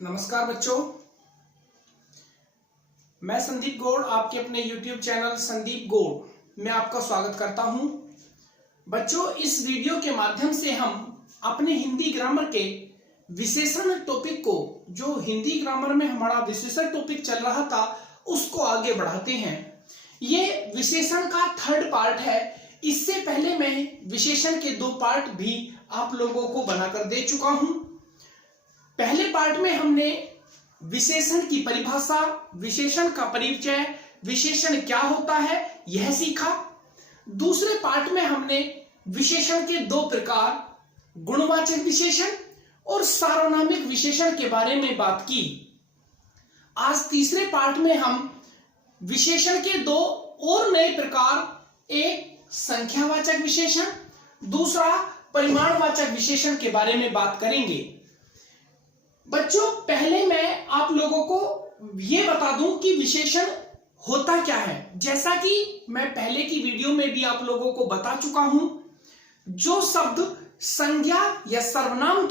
नमस्कार बच्चों, मैं संदीप गौड़ आपके अपने YouTube चैनल संदीप गौड़ में आपका स्वागत करता हूं। बच्चों, इस वीडियो के माध्यम से हम अपने हिंदी ग्रामर के विशेषण टॉपिक को, जो हिंदी ग्रामर में हमारा विशेषण टॉपिक चल रहा था, उसको आगे बढ़ाते हैं। ये विशेषण का थर्ड पार्ट है। इससे पहले मैं विशेषण के 2 पार्ट भी आप लोगों को बनाकर दे चुका हूं। पहले पार्ट में हमने विशेषण की परिभाषा, विशेषण का परिचय, विशेषण क्या होता है, यह सीखा। दूसरे पार्ट में हमने विशेषण के 2 प्रकार, गुणवाचक विशेषण और सार्वनामिक विशेषण के बारे में बात की। आज तीसरे पार्ट में हम विशेषण के 2 और नए प्रकार, एक संख्यावाचक विशेषण, दूसरा परिमाणवाचक विशेषण के बारे में बात करेंगे। बच्चों, पहले मैं आप लोगों को यह बता दूं कि विशेषण होता क्या है। जैसा कि मैं पहले की वीडियो में भी आप लोगों को बता चुका हूं, जो शब्द संज्ञा या सर्वनाम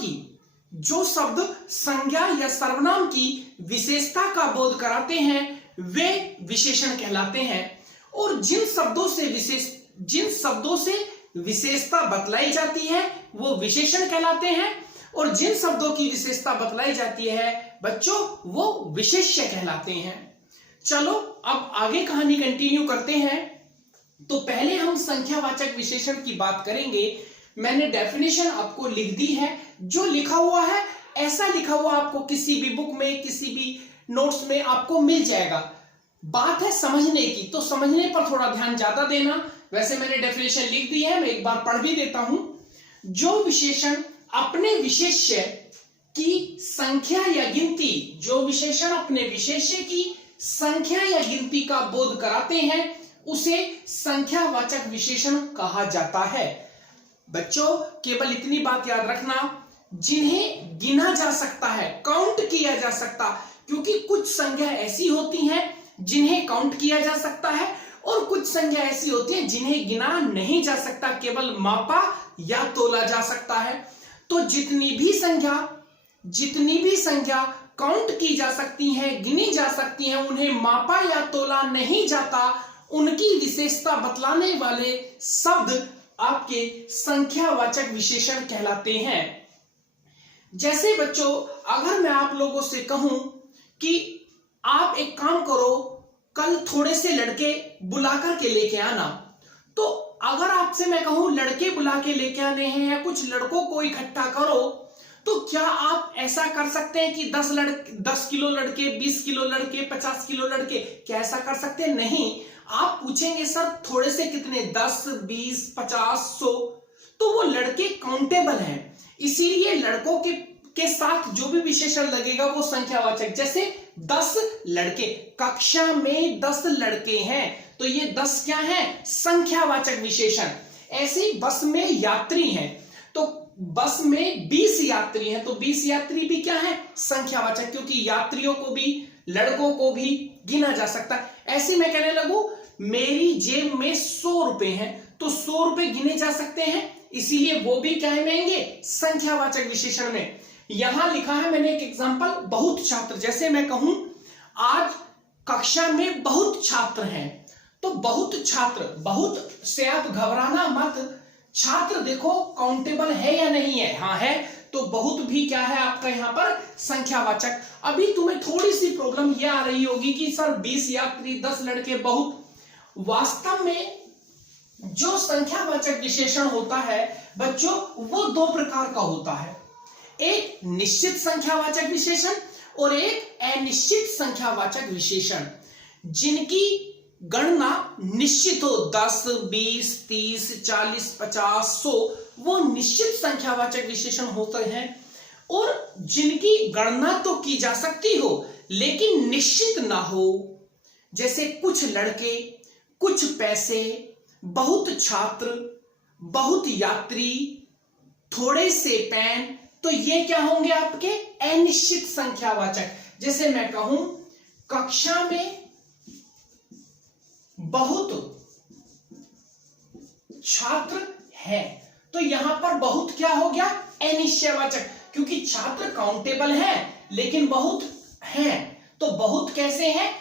की विशेषता का बोध कराते हैं वे विशेषण कहलाते हैं। और जिन शब्दों से विशेषता बतलाई जाती है वो विशेषण कहलाते हैं, और जिन शब्दों की विशेषता बतलाई जाती है बच्चों, वो विशेष्य कहलाते हैं। चलो अब आगे कहानी कंटिन्यू करते हैं। तो पहले हम संख्यावाचक विशेषण की बात करेंगे। मैंने डेफिनेशन आपको लिख दी है। जो लिखा हुआ है ऐसा लिखा हुआ आपको किसी भी बुक में, किसी भी नोट्स में आपको मिल जाएगा। बात है समझने की, तो समझने पर थोड़ा ध्यान ज्यादा देना। वैसे मैंने डेफिनेशन लिख दी है, मैं एक बार पढ़ भी देता हूं। जो विशेषण अपने विशेष्य की संख्या या गिनती, जो विशेषण अपने विशेष्य की संख्या या गिनती का बोध कराते हैं, उसे संख्यावाचक विशेषण कहा जाता है। बच्चों, केवल इतनी बात याद रखना, जिन्हें गिना जा सकता है, काउंट किया जा सकता, क्योंकि कुछ संख्या ऐसी होती हैं जिन्हें काउंट किया जा सकता है और कुछ संख्या ऐसी होती है जिन्हें गिना नहीं जा सकता, केवल मापा या तोला जा सकता है। तो जितनी भी संख्या काउंट की जा सकती हैं, गिनी जा सकती हैं, उन्हें मापा या तोला नहीं जाता, उनकी विशेषता बतलाने वाले शब्द आपके संख्यावाचक विशेषण कहलाते हैं। जैसे बच्चों, अगर मैं आप लोगों से कहूं कि आप एक काम करो, कल थोड़े से लड़के बुलाकर के लेके आना, तो अगर आपसे मैं कहूं लड़के बुला के लेके आने हैं या कुछ लड़कों को इकट्ठा करो, तो क्या आप ऐसा कर सकते हैं कि 10 किलो लड़के, 20 किलो लड़के, 50 किलो लड़के, क्या ऐसा कर सकते हैं? नहीं। आप पूछेंगे सर थोड़े से कितने, 10, 20, 50, 100, तो वो लड़के काउंटेबल हैं। इसीलिए लड़कों के साथ जो भी विशेषण लगेगा वो संख्यावाचक। जैसे 10 लड़के, कक्षा में 10 लड़के हैं, तो ये 10 क्या है? संख्यावाचक विशेषण। ऐसे ही बस में यात्री हैं, तो बस में 20 यात्री हैं, तो 20 यात्री भी क्या है? संख्यावाचक, क्योंकि यात्रियों को भी, लड़कों को भी गिना जा सकता है। ऐसे मैं कहने लगूं मेरी जेब में 100 रुपए हैं, तो 100 रुपए गिने जा सकते हैं, इसीलिए वो भी क्या है? संख्यावाचक विशेषण में। यहां लिखा है मैंने एक एग्जांपल, बहुत छात्र। जैसे मैं कहूं आज कक्षा में बहुत छात्र हैं, तो बहुत छात्र, बहुत से आप घबराना मत। छात्र देखो काउंटेबल है या नहीं है? हाँ है, तो बहुत भी क्या है आपका यहां पर? संख्यावाचक। अभी तुम्हें थोड़ी सी प्रॉब्लम यह आ रही होगी कि सर 20 यात्री, 10 लड़के, बहुत। वास्तव में जो संख्यावाचक विशेषण होता है बच्चों, वो 2 प्रकार का होता है। एक निश्चित संख्यावाचक विशेषण और एक अनिश्चित संख्यावाचक विशेषण, जिनकी गणना निश्चित हो, 10, 20, 30, 40, 50, 100, वो निश्चित संख्यावाचक विशेषण होते हैं। और जिनकी गणना तो की जा सकती हो लेकिन निश्चित ना हो, जैसे कुछ लड़के, कुछ पैसे, बहुत छात्र, बहुत यात्री, थोड़े से पेन, तो ये क्या होंगे आपके? अनिश्चित संख्यावाचक। जैसे मैं कहूं कक्षा में बहुत छात्र है, तो यहां पर बहुत क्या हो गया? अनिश्चयवाचक, क्योंकि छात्र काउंटेबल है लेकिन बहुत हैं। तो बहुत कैसे हैं?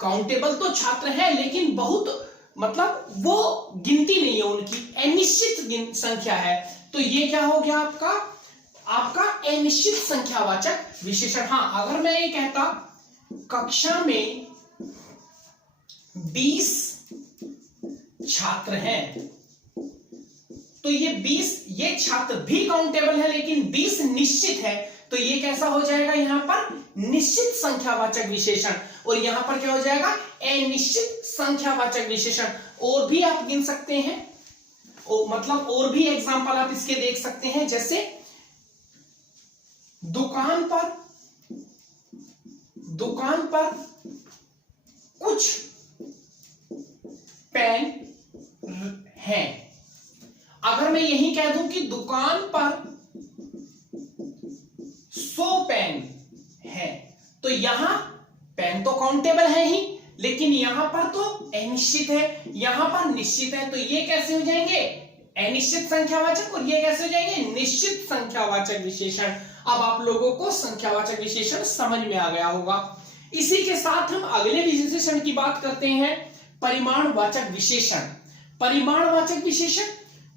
काउंटेबल तो छात्र हैं, लेकिन बहुत मतलब वो गिनती नहीं है उनकी, अनिश्चित संख्या है। तो ये क्या हो गया आपका अनिश्चित संख्यावाचक विशेषण। हाँ, अगर मैं ये कहता कक्षा में 20 छात्र हैं, तो ये 20 ये छात्र भी काउंटेबल है, लेकिन 20 निश्चित है। तो ये कैसा हो जाएगा? यहां पर निश्चित संख्यावाचक विशेषण। और यहां पर क्या हो जाएगा? अनिश्चित संख्यावाचक विशेषण। और भी आप गिन सकते हैं, मतलब और भी एग्जांपल आप इसके देख सकते हैं, जैसे दुकान पर कुछ पेन हैं। अगर मैं यही कह दूं कि दुकान पर 100 पेन है, तो यहां पेन तो काउंटेबल है ही, लेकिन यहां पर तो अनिश्चित है, यहां पर निश्चित है। तो ये कैसे हो जाएंगे? अनिश्चित संख्यावाचक। और ये कैसे हो जाएंगे? निश्चित संख्यावाचक विशेषण। अब आप लोगों को संख्यावाचक विशेषण समझ में आ गया होगा। इसी के साथ हम अगले विशेषण की बात करते हैं, परिमाणवाचक विशेषण। परिमाणवाचक विशेषण,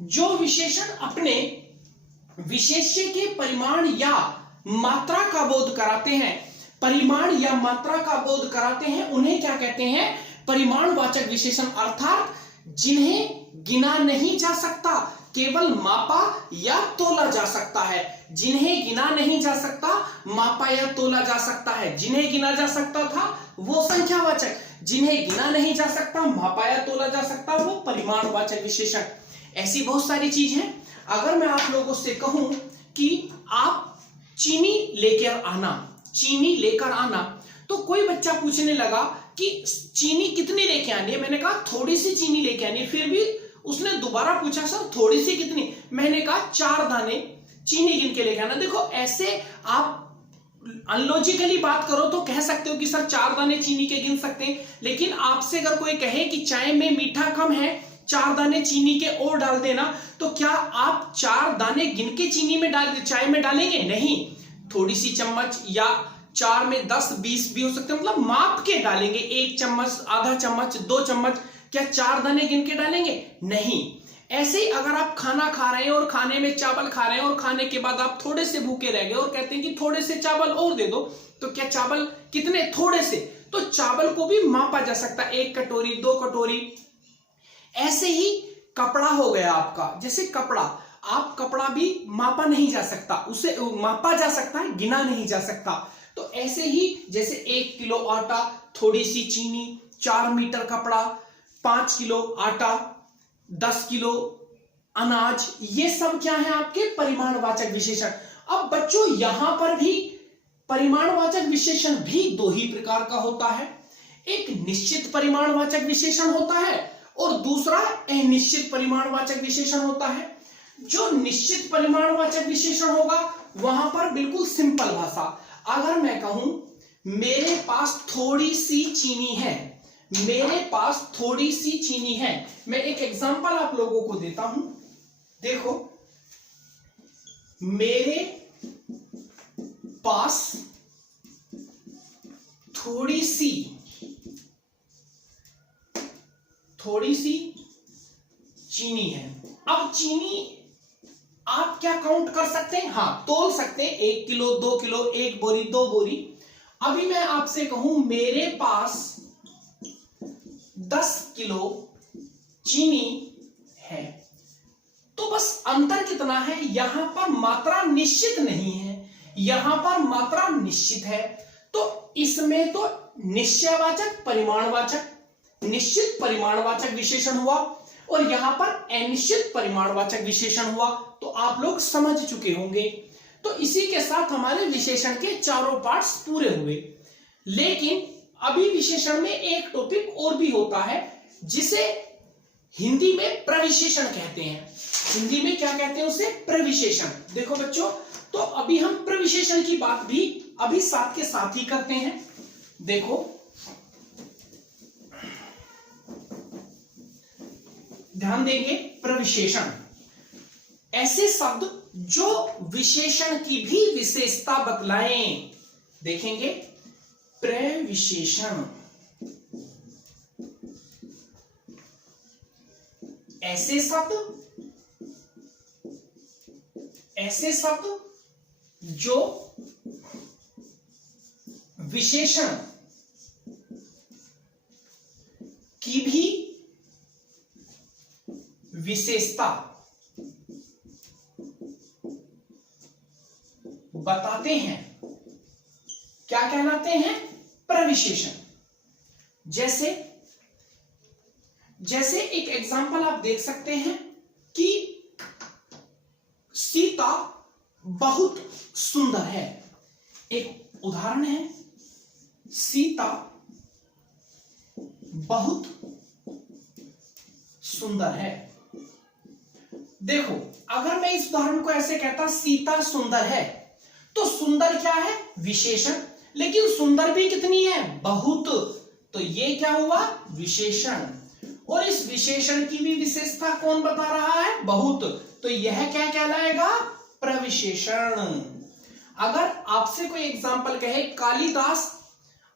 जो विशेषण अपने विशेष्य के परिमाण या मात्रा का बोध कराते हैं, परिमाण या मात्रा का बोध कराते हैं, उन्हें क्या कहते हैं? परिमाणवाचक विशेषण। अर्थात जिन्हें गिना नहीं जा सकता, केवल मापा या तोला जा सकता है। जिन्हें गिना नहीं जा सकता, मापा या तोला जा सकता है। जिन्हें गिना जा सकता था वो संख्यावाचक, जिन्हें गिना नहीं जा सकता, मापा या तोला जा सकता, वो परिमाणवाचक विशेषण। ऐसी बहुत सारी चीज है। अगर मैं आप लोगों से कहूं कि आप चीनी लेकर आना, तो कोई बच्चा पूछने लगा कि चीनी कितनी लेके आनी है? मैंने कहा थोड़ी सी चीनी लेके आनी है। फिर भी उसने दोबारा पूछा, सर थोड़ी सी कितनी? मैंने कहा 4 दाने चीनी गिन के लेके आना। देखो, ऐसे आप अनलॉजिकली बात करो तो कह सकते हो कि सर 4 दाने चीनी के गिन सकते हैं, लेकिन आपसे अगर कोई कहे कि चाय में मीठा कम है, 4 दाने चीनी के और डाल देना, तो क्या आप 4 दाने गिन के चीनी में चाय में डालेंगे? नहीं, थोड़ी सी चम्मच, या 4 में 10 20 भी हो सकते हैं, मतलब माप के डालेंगे। 1 चम्मच, आधा चम्मच, 2 चम्मच। क्या 4 दाने गिन के डालेंगे? नहीं। ऐसे ही अगर आप खाना खा रहे हैं और खाने में चावल खा रहे हैं और खाने के बाद आप थोड़े से भूखे रह गए और कहते हैं कि थोड़े से चावल और दे दो, तो क्या चावल कितने? थोड़े से। तो चावल को भी मापा जा सकता है, 1 कटोरी, 2 कटोरी। ऐसे ही कपड़ा हो गया आपका, जैसे कपड़ा भी मापा नहीं जा सकता, उसे मापा जा सकता है, गिना नहीं जा सकता। तो ऐसे ही जैसे 1 किलो आटा, थोड़ी सी चीनी, 4 मीटर कपड़ा, 5 किलो आटा, 10 किलो अनाज, ये सब क्या है? आपके परिमाणवाचक विशेषण। अब बच्चों, यहां पर भी परिमाणवाचक विशेषण भी 2 ही प्रकार का होता है। एक निश्चित परिमाणवाचक विशेषण होता है और दूसरा अनिश्चित परिमाणवाचक विशेषण होता है। जो निश्चित परिमाणवाचक विशेषण होगा, वहां पर बिल्कुल सिंपल भाषा, अगर मैं कहूं मेरे पास थोड़ी सी चीनी है, मेरे पास थोड़ी सी चीनी है, मैं एक एग्जांपल आप लोगों को देता हूं। देखो, मेरे पास थोड़ी सी चीनी है। अब चीनी आप क्या काउंट कर सकते हैं? हाँ, तोल सकते हैं, 1 किलो, 2 किलो, 1 बोरी, 2 बोरी। अभी मैं आपसे कहूं मेरे पास 10 किलो चीनी है, तो बस अंतर कितना है? यहां पर मात्रा निश्चित नहीं है, यहां पर मात्रा निश्चित है। तो इसमें तो निश्चयवाचक परिमाणवाचक, निश्चित परिमाणवाचक विशेषण हुआ, और यहां पर अनिश्चित परिमाणवाचक विशेषण हुआ। तो आप लोग समझ चुके होंगे। तो इसी के साथ हमारे विशेषण के चारों पार्ट्स पूरे हुए। लेकिन अभी विशेषण में एक टॉपिक और भी होता है, जिसे हिंदी में प्रविशेषण कहते हैं। हिंदी में क्या कहते हैं उसे? प्रविशेषण। देखो बच्चों, तो अभी हम प्रविशेषण की बात भी अभी साथ के साथ ही करते हैं। देखो, ध्यान देंगे, प्रविशेषण ऐसे शब्द जो विशेषण की भी विशेषता बतलाएं, देखेंगे प्रविशेषण। ऐसे शब्द जो विशेषण की भी विशेषता बताते हैं, क्या कहलाते हैं? प्रविशेषण। जैसे एक एग्जांपल आप देख सकते हैं कि सीता बहुत सुंदर है। एक उदाहरण है, सीता बहुत सुंदर है। देखो, अगर मैं इस उदाहरण को ऐसे कहता सीता सुंदर है, तो सुंदर क्या है? विशेषण। लेकिन सुंदर भी कितनी है? बहुत। तो ये क्या हुआ? विशेषण। और इस विशेषण की भी विशेषता कौन बता रहा है? बहुत। तो यह क्या कहलाएगा? प्रविशेषण। अगर आपसे कोई एग्जांपल कहे कालिदास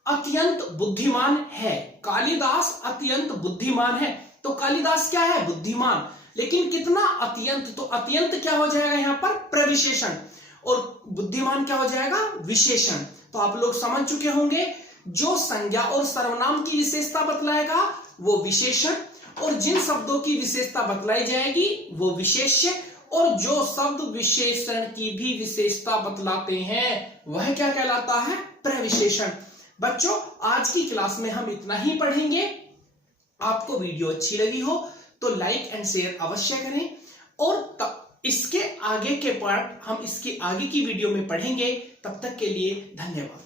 अत्यंत बुद्धिमान है, कालिदास अत्यंत बुद्धिमान है, तो कालिदास क्या है? बुद्धिमान। लेकिन कितना अत्यंत? तो अत्यंत क्या हो जाएगा यहां पर? प्रविशेषण। और बुद्धिमान क्या हो जाएगा? विशेषण। तो आप लोग समझ चुके होंगे, जो संज्ञा और सर्वनाम की विशेषता बतलाएगा वो विशेषण, और जिन शब्दों की विशेषता बतलाई जाएगी वो विशेष्य, और जो शब्द विशेषण की भी विशेषता बतलाते हैं वह क्या कहलाता है? प्रविशेषण। बच्चों, आज की क्लास में हम इतना ही पढ़ेंगे। आपको वीडियो अच्छी लगी हो तो लाइक एंड शेयर अवश्य करें, और इसके आगे के पार्ट हम इसके आगे की वीडियो में पढ़ेंगे। तब तक के लिए धन्यवाद।